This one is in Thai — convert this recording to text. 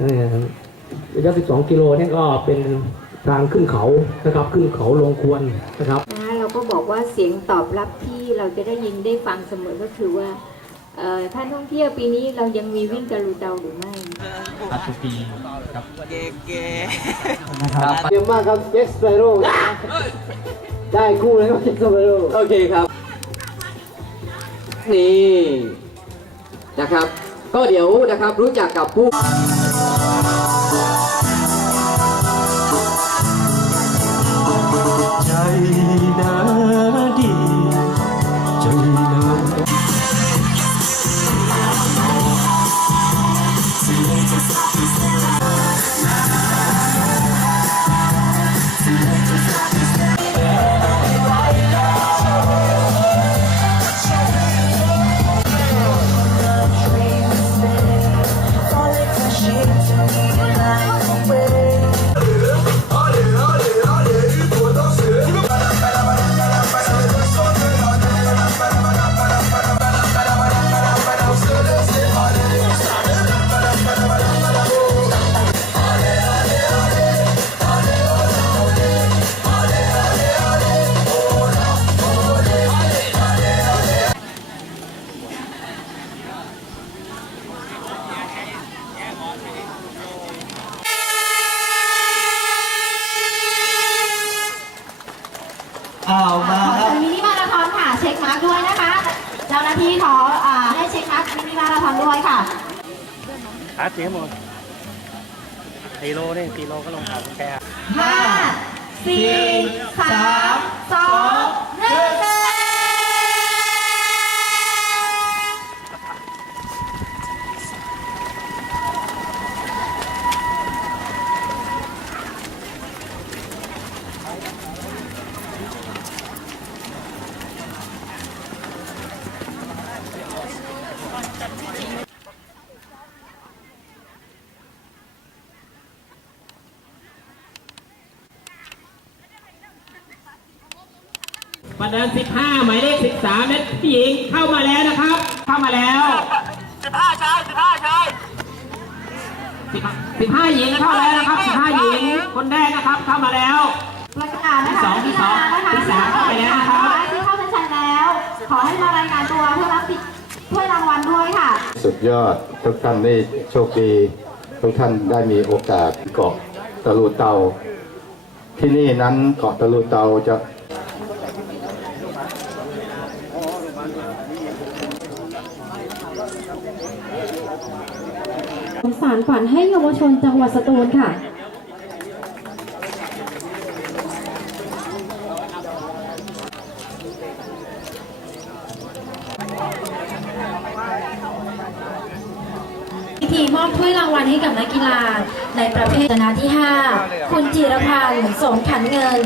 เอ่อระยะ 12 กิโลเนี่ยก็เป็นทางขึ้นเขานะครับ ขึ้นเขาลงควรนะครับนะคะเราก็บอกว่าเสียงตอบรับที่เราจะได้ยินได้ฟังเสมอก็คือว่าเอ่อท่านท่องเที่ยวปีนี้เรายังมีวิ่งกระลูเดาหรือไม่อัดทุกปีครับเก๋เก๋นะครับเยี่ยมมากครับเจ็กสเปโร่ได้คู่เลยครับเจ็กสเปโร่โอเคครับ นี่นะครับ ก็เดี๋ยวนะครับรู้จักกับผู้ เอามาครับ มินิมาราธอนค่ะ เช็คมาร์กด้วยนะคะเจ้าหน้าที่ขออ่าให้เช็คมาร์กมินิมาราธอนด้วยค่ะหาเสียงหมดตีโลนี่ตีโลก็ลงขาแก ห้าสี่สามสอง ประเดิน15 หมายเลข 13เม็ดผู้หญิงเข้ามาแล้วนะครับ เข้ามาแล้ว15ชาย15ชาย 15 หญิงเข้าแล้วนะครับ 15 หญิง คนแรกนะครับเข้ามาแล้ว ประกาศนะคะที่สองที่สองนะคะที่สามเข้าไปแล้วนะครับที่เข้าเส้นชัยแล้ว ขอให้มารายงานตัวเพื่อรับสิทธิ์ ถ้วยรางวัลด้วยค่ะ สุดยอดทุกท่านได้โชคดี ทุกท่านได้มีโอกาสเกาะตะลูเตา ที่นี่นั้นเกาะตะลูเตาจะสารฝันให้เยาวชนจังหวัดสตูลค่ะ พิ ธีมอบถ้วยรางวัลให้กับนักกีฬา ในประเภทชนะที่ 5 คุณจิรพันธ์สมขันเงิน